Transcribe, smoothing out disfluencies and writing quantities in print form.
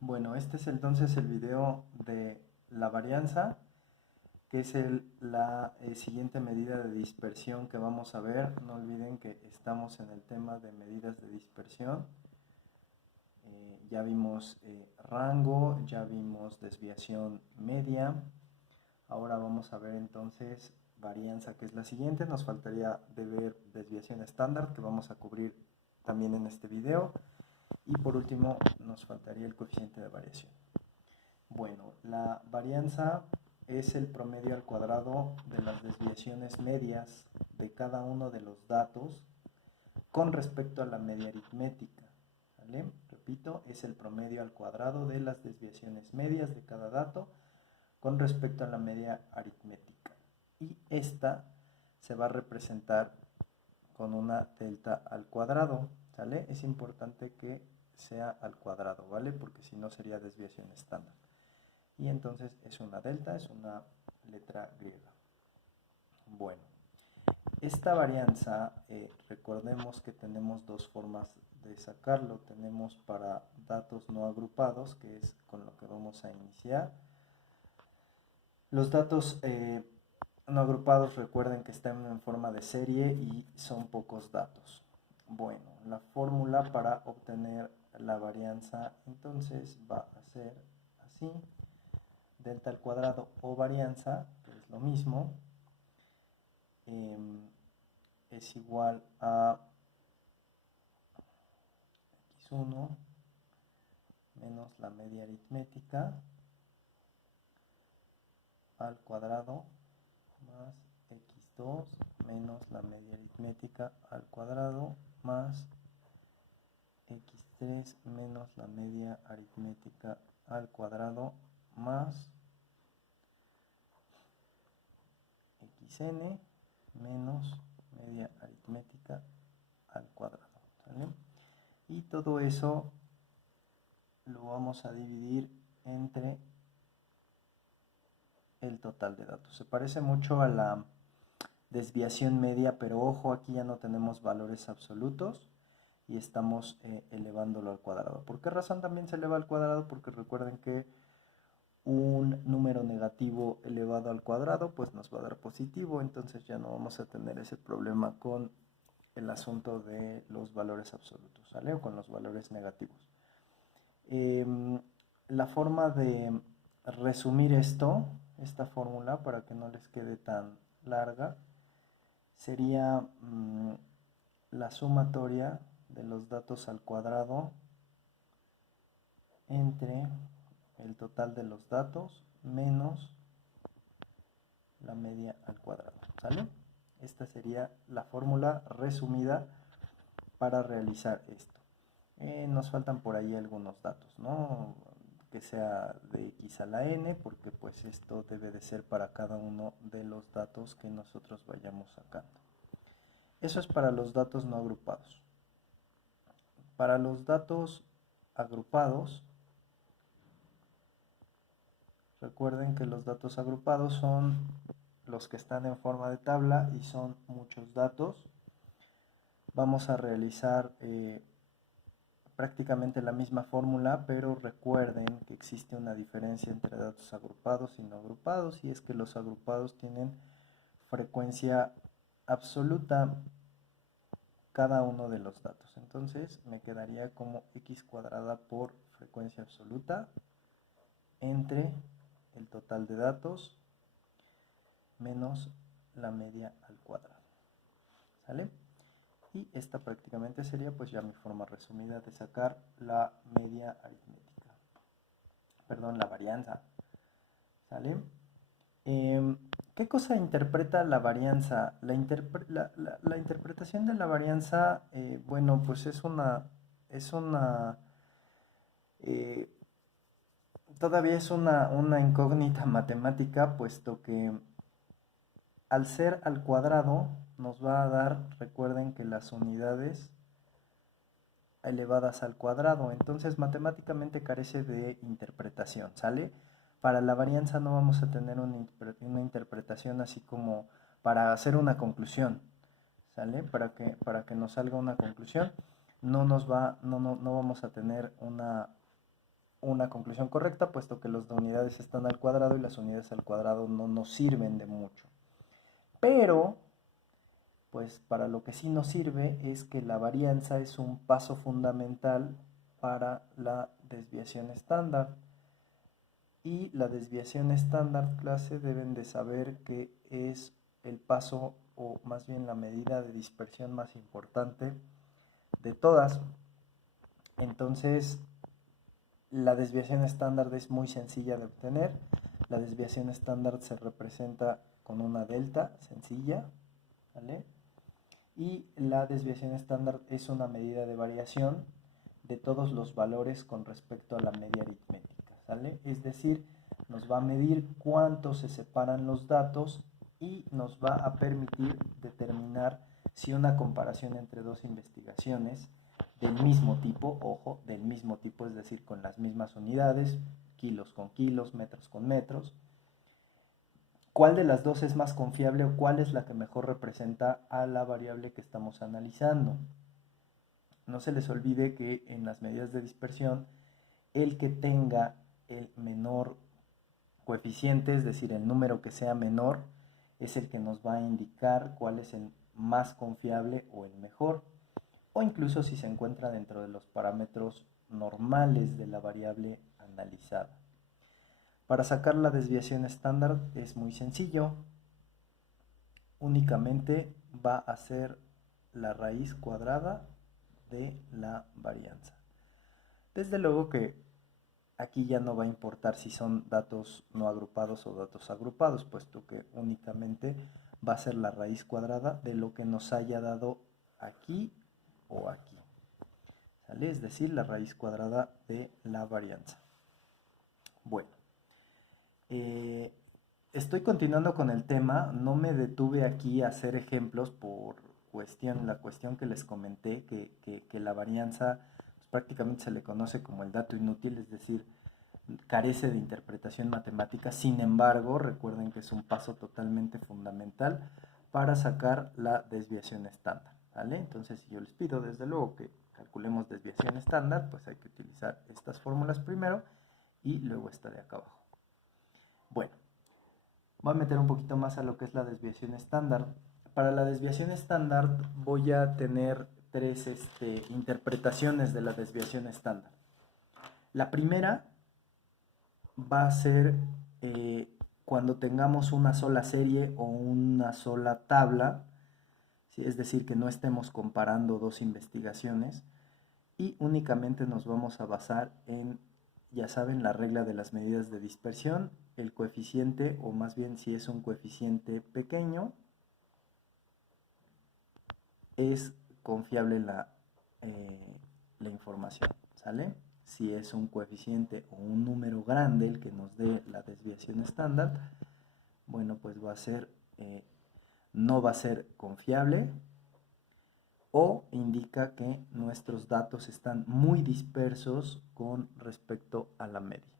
Bueno, este es entonces el video de la varianza, que es la siguiente medida de dispersión que vamos a ver. No olviden que estamos en el tema de medidas de dispersión. Ya vimos rango, ya vimos desviación media. Ahora vamos a ver entonces varianza, que es la siguiente. Nos faltaría de ver desviación estándar, que vamos a cubrir también en este video. Y por último nos faltaría el coeficiente de variación. Bueno, la varianza es el promedio al cuadrado de las desviaciones medias de cada uno de los datos con respecto a la media aritmética. ¿Vale? Repito, es el promedio al cuadrado de las desviaciones medias de cada dato con respecto a la media aritmética. Y esta se va a representar con una delta al cuadrado. ¿Sale? Es importante que sea al cuadrado, ¿vale? Porque si no sería desviación estándar. Y entonces es una delta, es una letra griega. Bueno, esta varianza, recordemos que tenemos dos formas de sacarlo. Tenemos para datos no agrupados, que es con lo que vamos a iniciar. Los datos no agrupados, recuerden que están en forma de serie y son pocos datos. Bueno, la fórmula para obtener la varianza entonces va a ser así. Delta al cuadrado o varianza, que es lo mismo, es igual a x1 menos la media aritmética al cuadrado más x2 menos la media aritmética al cuadrado más x3 menos la media aritmética al cuadrado más xn menos media aritmética al cuadrado. ¿Sale? Y todo eso lo vamos a dividir entre el total de datos. Se parece mucho a la desviación media, pero ojo, aquí ya no tenemos valores absolutos y estamos elevándolo al cuadrado. ¿Por qué razón también se eleva al cuadrado? Porque recuerden que un número negativo elevado al cuadrado pues nos va a dar positivo, entonces ya no vamos a tener ese problema con el asunto de los valores absolutos, ¿sale? O con los valores negativos. La forma de resumir esta fórmula, para que no les quede tan larga, sería la sumatoria de los datos al cuadrado entre el total de los datos menos la media al cuadrado. ¿Sale? Esta sería la fórmula resumida para realizar esto. Nos faltan por ahí algunos datos, ¿no? Que sea de x a la n, porque pues esto debe de ser para cada uno de los datos que nosotros vayamos sacando. Eso es para los datos no agrupados. Para los datos agrupados, recuerden que los datos agrupados son los que están en forma de tabla y son muchos datos. Vamos a realizar prácticamente la misma fórmula, pero recuerden que existe una diferencia entre datos agrupados y no agrupados, y es que los agrupados tienen frecuencia absoluta cada uno de los datos. Entonces me quedaría como x cuadrada por frecuencia absoluta entre el total de datos menos la media al cuadrado. ¿Sale? Y esta prácticamente sería pues ya mi forma resumida de sacar la media aritmética. Perdón, la varianza. ¿Sale? ¿Qué cosa interpreta la varianza? La interpretación de la varianza, bueno, pues eh, todavía es una incógnita matemática, puesto que al ser al cuadrado nos va a dar, recuerden que las unidades elevadas al cuadrado, entonces matemáticamente carece de interpretación, ¿sale? Para la varianza no vamos a tener una interpretación así como para hacer una conclusión, ¿sale? Para que nos salga una conclusión, no vamos a tener una conclusión correcta, puesto que las unidades están al cuadrado y las unidades al cuadrado no nos sirven de mucho. Pero, pues para lo que sí nos sirve es que la varianza es un paso fundamental para la desviación estándar. Y la desviación estándar, clase, deben de saber que es el paso, o más bien la medida de dispersión más importante de todas. Entonces, la desviación estándar es muy sencilla de obtener. La desviación estándar se representa con una delta sencilla, ¿vale? Y la desviación estándar es una medida de variación de todos los valores con respecto a la media aritmética, ¿sale? Es decir, nos va a medir cuánto se separan los datos y nos va a permitir determinar si una comparación entre dos investigaciones del mismo tipo, ojo, del mismo tipo, es decir, con las mismas unidades, kilos con kilos, metros con metros, ¿cuál de las dos es más confiable o cuál es la que mejor representa a la variable que estamos analizando? No se les olvide que en las medidas de dispersión, el que tenga el menor coeficiente, es decir, el número que sea menor, es el que nos va a indicar cuál es el más confiable o el mejor, o incluso si se encuentra dentro de los parámetros normales de la variable analizada. Para sacar la desviación estándar es muy sencillo, únicamente va a ser la raíz cuadrada de la varianza. Desde luego que aquí ya no va a importar si son datos no agrupados o datos agrupados, puesto que únicamente va a ser la raíz cuadrada de lo que nos haya dado aquí o aquí, ¿sale? Es decir, la raíz cuadrada de la varianza. Bueno, estoy continuando con el tema, no me detuve aquí a hacer ejemplos por la cuestión que les comenté, que la varianza pues, prácticamente se le conoce como el dato inútil, es decir, carece de interpretación matemática. Sin embargo, recuerden que es un paso totalmente fundamental para sacar la desviación estándar, ¿vale? Entonces, si yo les pido desde luego que calculemos desviación estándar, pues hay que utilizar estas fórmulas primero y luego esta de acá abajo. Bueno, voy a meter un poquito más a lo que es la desviación estándar. Para la desviación estándar voy a tener tres interpretaciones de la desviación estándar. La primera va a ser cuando tengamos una sola serie o una sola tabla, ¿sí? Es decir, que no estemos comparando dos investigaciones y únicamente nos vamos a basar en, ya saben, la regla de las medidas de dispersión, el coeficiente, o más bien si es un coeficiente pequeño, es confiable la información, ¿sale? Si es un coeficiente o un número grande el que nos dé la desviación estándar, bueno, pues va a ser, no va a ser confiable o indica que nuestros datos están muy dispersos con respecto a la media.